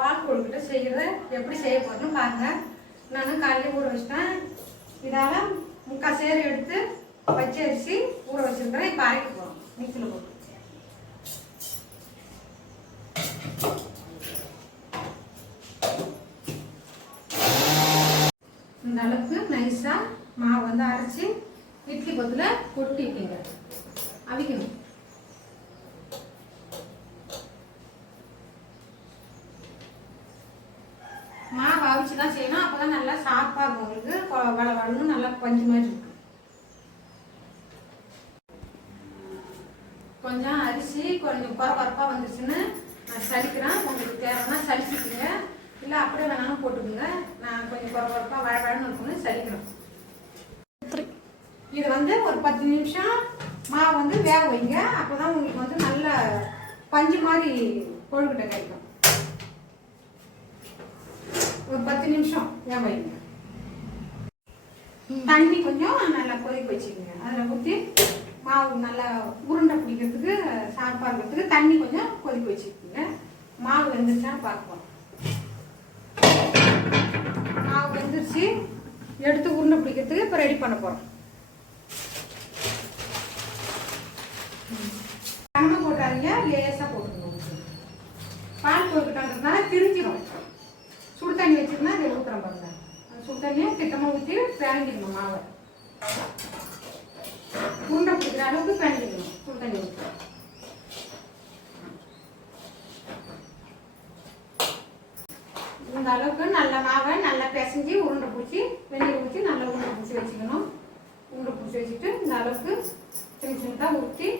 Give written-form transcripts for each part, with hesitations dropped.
பால் கொழுக்கட்டை செய்கிறது எப்படி செய்ய போகிறேன்னு பாருங்கள். நான் காலையில் ஊற வச்சிட்டேன். இதால் முக்கால் சேரு எடுத்து பச்சை அரிசி ஊற வச்சுருக்கிறேன். இப்போ அரைக்க போகிறோம் மிக்சியில் போட்டு. இந்த அளவுக்கு நைஸாக மாவு வந்து அரைச்சி இட்லி கொத்தில் கொட்டிக்கிங்க அவிக்கணும். மாவு அவிச்சு தான் செய்யணும். அப்போ தான் நல்லா சாப்பாக இருக்கும். உங்களுக்கு வள வளன்னு நல்லா பஞ்சு மாதிரி இருக்கும். கொஞ்சம் அரிசி கொஞ்சம் குறப்பாக வந்துச்சுன்னு நான் சலிக்கிறேன். உங்களுக்கு தேவைன்னா சலிச்சுக்குங்க, இல்லை அப்படியே வேணாலும் போட்டுக்குங்க. நான் கொஞ்சம் குறப்பாக வளன்னு இருக்குன்னு சலிக்கிறேன். இது வந்து ஒரு 10 நிமிஷம் மாவு வந்து வேக வைங்க. அப்போ தான் உங்களுக்கு வந்து நல்ல பஞ்சு மாதிரி கொழுக்கட்டை கிடைக்கும். ஒரு 10 நிமிஷம் வேக வைங்க. தண்ணி கொஞ்சம் நல்லா கொதிக்க வச்சுக்கோங்க. அதில் ஊற்றி மாவு நல்லா உருண்டை பிடிக்கிறதுக்கு சாப்பாக இருக்கிறதுக்கு தண்ணி கொஞ்சம் கொதிக்க வச்சுக்கோங்க. மாவு வெந்துருச்சான்னு பார்ப்போம். மாவு வெந்துருச்சு. எடுத்து உருண்டை பிடிக்கிறதுக்கு இப்போ ரெடி பண்ண போகிறோம். கண்ணை போட்டாதீங்க, லேசாக போட்டுக்கணும். பால் கொழுக்கட்டான்றதுனால திரிஞ்சிடும். சுடு தண்ணி வச்சுருந்தா அதை ஊற்றுறோம் பாருங்க. அந்த சுடு தண்ணியை திட்டமாக ஊற்றி பிணைஞ்சிக்கணும். மாவை உருண்டை பிடிக்கிற அளவுக்கு பிணைஞ்சிக்கணும். சுடு தண்ணி ஊற்றி இந்த அளவுக்கு நல்ல மாவை நல்லா பிசைஞ்சு உருண்டை பிடிச்சி வெந்நீர் ஊற்றி நல்லா உருண்டை பிடிச்சி வச்சுக்கணும். உருண்டை பிடிச்சி வச்சுட்டு இந்த அளவுக்கு சின்ன சின்னதாக ஊற்றி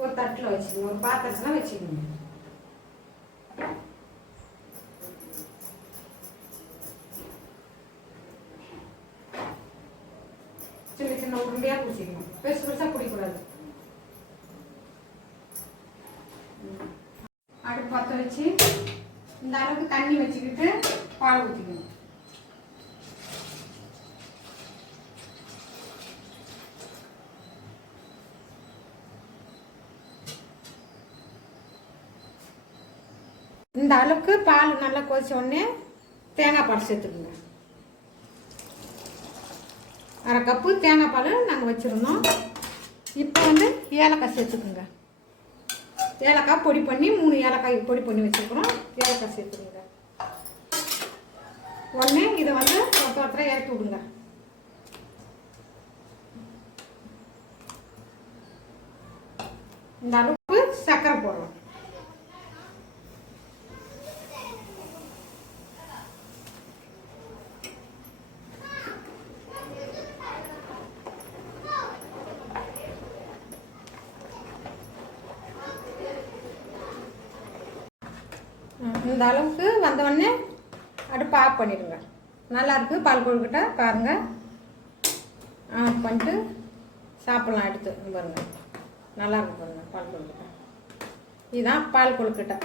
ஒரு தட்டில் வச்சுக்கணும். ஒரு பாத்திரத்தில் வச்சுக்கணும். சின்ன சின்ன உருண்டையாக பிடிச்சிக்கணும். பெருசு பெருசாக பிடிக்கூடாது. அடுப்பு பற்ற வச்சு இந்த அளவுக்கு தண்ணி வச்சுக்கிட்டு பால் ஊற்றிக்கணும். இந்த அளவுக்கு பால் நல்லா கொதிச்ச உடனே தேங்காய் பால் சேர்த்துக்குங்க. அரை கப்பு தேங்காய் பால் நாங்கள் வச்சுருந்தோம். இப்போ வந்து ஏலக்காய் சேர்த்துக்குங்க. ஏலக்காய் பொடி பண்ணி 3 ஏலக்காய் பொடி பண்ணி வச்சுருக்குறோம். ஏலக்காய் சேர்த்துக்குங்க. உடனே இதை வந்து ஒருத்தர இறக்கி விடுங்க. இந்த அளவுக்கு சர்க்கரை போடுறோம். இந்த அளவுக்கு வந்தவொடனே அடுப்பு ஆஃப் பண்ணிடுங்க. நல்லாயிருக்கு பால் கொழுக்கட்டை பாருங்கள். ஆஃப் பண்ணிட்டு சாப்பிட்லாம் எடுத்து பாருங்கள். நல்லாயிருக்கு பாருங்கள் பால் கொழுக்கட்டை. இதுதான் பால் கொழுக்கட்டை.